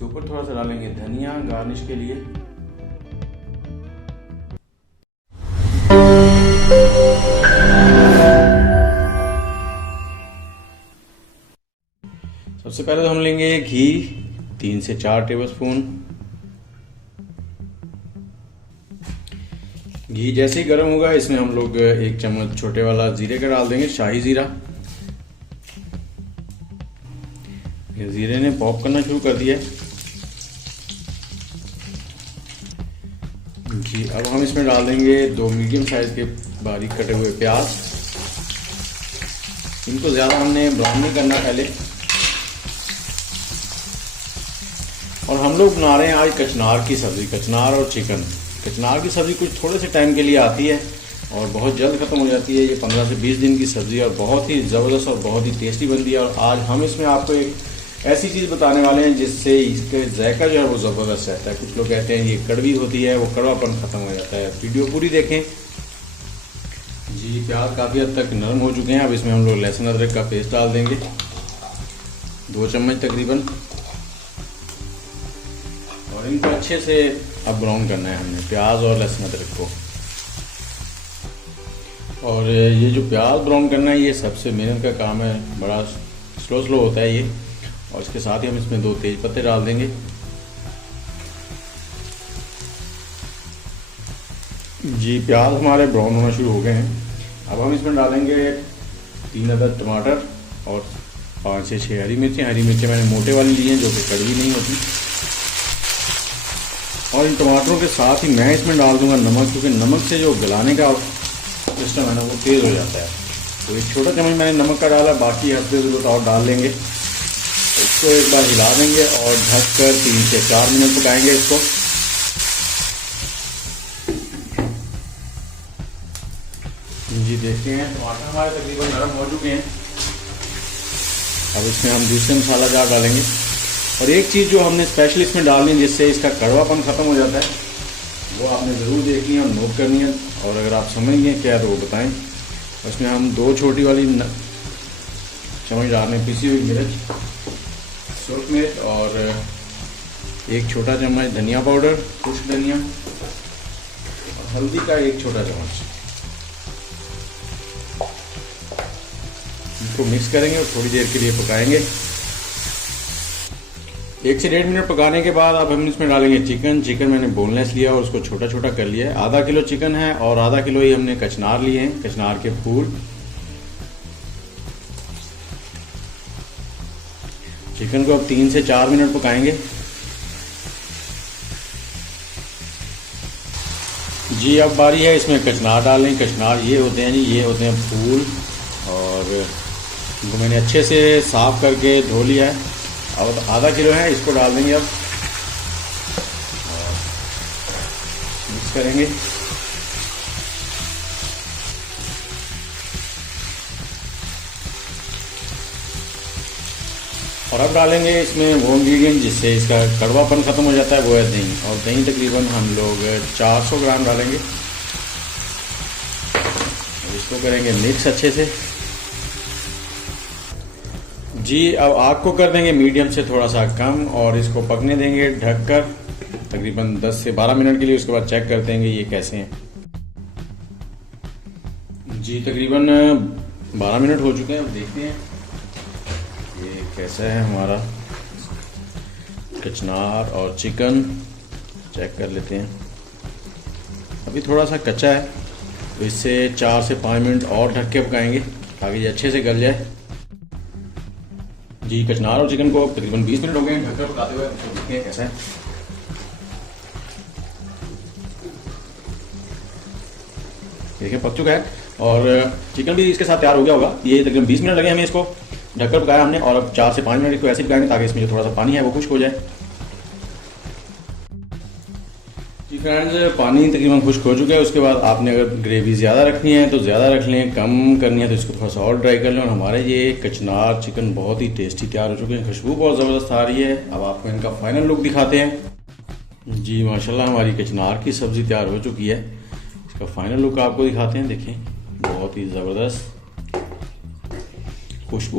इसके ऊपर थोड़ा सा डालेंगे धनिया गार्निश के लिए। सबसे पहले तो हम लेंगे घी 3 से 4 टेबलस्पून। घी जैसे ही गर्म होगा इसमें हम लोग 1 चम्मच छोटे वाला जीरे का डाल देंगे, शाही जीरा। जीरे ने पॉप करना शुरू कर दिया है जी। अब हम इसमें डाल देंगे 2 मीडियम साइज के बारीक कटे हुए प्याज। इनको ज़्यादा हमने ब्राउन नहीं करना पहले। और हम लोग बना रहे हैं आज कचनार की सब्ज़ी, कचनार और चिकन। कचनार की सब्ज़ी कुछ थोड़े से टाइम के लिए आती है और बहुत जल्द ख़त्म हो जाती है। ये 15 से 20 दिन की सब्ज़ी और बहुत ही ज़बरदस्त और बहुत ही टेस्टी बनती है। और आज हम इसमें आपको एक ऐसी चीज़ बताने वाले हैं जिससे इसके जायका जो है वो ज़बरदस्त रहता है। कुछ लोग कहते हैं ये कड़वी होती है, वो कड़वापन ख़त्म हो जाता है। वीडियो पूरी देखें जी। प्याज काफ़ी हद तक नरम हो चुके हैं। अब इसमें हम लोग लहसुन अदरक का पेस्ट डाल देंगे, 2 चम्मच तकरीबन। और इनको अच्छे से अब ब्राउन करना है हमने, प्याज और लहसुन अदरक को। और ये जो प्याज ब्राउन करना है ये सबसे मेहनत का काम है, बड़ा स्लो होता है ये। और इसके साथ ही हम इसमें 2 तेज पत्ते डाल देंगे जी। प्याज हमारे ब्राउन होना शुरू हो गए हैं। अब हम इसमें डालेंगे 3 अदद टमाटर और 5 से 6 हरी मिर्चें। हरी मिर्चें मैंने मोटे वाली ली हैं जो कि कड़वी नहीं होती। और इन टमाटरों के साथ ही मैं इसमें डाल दूंगा नमक, क्योंकि नमक से जो गलाने का सिस्टम है ना वो तेज़ हो जाता है। तो एक छोटा चम्मच मैंने नमक का डाला, बाकी हफ्ते से और डाल लेंगे। इसको एक बार हिला देंगे और ढककर 3 से 4 मिनट पकाएंगे इसको। जी देखते हैं टमाटर हमारे तकरीबन नरम हो चुके हैं। अब इसमें हम दूसरे मसाला जार डालेंगे। और एक चीज़ जो हमने स्पेशल इसमें डालनी है जिससे इसका कड़वापन ख़त्म हो जाता है, वो आपने ज़रूर देखनी है और नोट करनी है। और अगर आप समझ गए क्या तो वो बताएं। इसमें हम 2 छोटी वाली चम्मच डाल रहे हैं पिसी हुई मिर्च, सूरख मिर्च, और 1 छोटा चम्मच धनिया पाउडर, खुश्क धनिया, और हल्दी का 1 छोटा चम्मच। इसको मिक्स करेंगे और थोड़ी देर के लिए पकाएंगे। 1 से 1.5 मिनट पकाने के बाद अब हम इसमें डालेंगे चिकन। चिकन मैंने बोनलेस लिया और उसको छोटा छोटा कर लिया है। आधा किलो चिकन है और आधा किलो ही हमने कचनार लिए हैं, कचनार के फूल। चिकन को अब 3 से 4 मिनट पकाएंगे जी। अब बारी है इसमें कचनार डालने। कचनार ये होते हैं जी, ये होते हैं फूल, और इनको मैंने अच्छे से साफ करके धो लिया है। अब आधा किलो है, इसको डाल देंगे अब और मिक्स करेंगे। और अब डालेंगे इसमें वो इंग्रेडिएंट जिससे इसका कड़वापन ख़त्म हो जाता है, वो है दही। और दही तकरीबन हम लोग 400 ग्राम डालेंगे। इसको करेंगे मिक्स अच्छे से जी। अब आग को कर देंगे मीडियम से थोड़ा सा कम और इसको पकने देंगे ढककर तकरीबन 10 से 12 मिनट के लिए। उसके बाद चेक करते हैं ये कैसे हैं जी। तकरीबन 12 मिनट हो चुके हैं। अब देखते हैं ये कैसा है हमारा कचनार और चिकन, चेक कर लेते हैं। अभी थोड़ा सा कच्चा है तो इससे 4 से 5 मिनट और ढक के पकाएंगे ताकि ये अच्छे से गल जाए जी। कचनार और चिकन को तकरीबन 20 मिनट हो गए ढककर पकाते हुए। तो देखते हैं कैसा है। देखिए पक चुका है और चिकन भी इसके साथ तैयार हो गया होगा। ये तकरीबन 20 मिनट लगे हमें इसको ढककर पकाया हमने। और अब 4 से 5 मिनट इसको ऐसे पकाएंगे ताकि इसमें जो थोड़ा सा पानी है वो खुश्क हो जाए जी। फ्रेंड्स पानी तकरीबन खुश्क हो चुका है। उसके बाद आपने अगर ग्रेवी ज़्यादा रखनी है तो ज़्यादा रख लें, कम करनी है तो इसको थोड़ा सा और ड्राई कर लें। और हमारे ये कचनार चिकन बहुत ही टेस्टी तैयार हो चुके हैं, खुशबू बहुत ज़बरदस्त आ रही है। अब आपको इनका फाइनल लुक दिखाते हैं जी। माशाल्लाह हमारी कचनार की सब्ज़ी तैयार हो चुकी है। इसका फाइनल लुक आपको दिखाते हैं। देखें बहुत ही ज़बरदस्त खुशबू।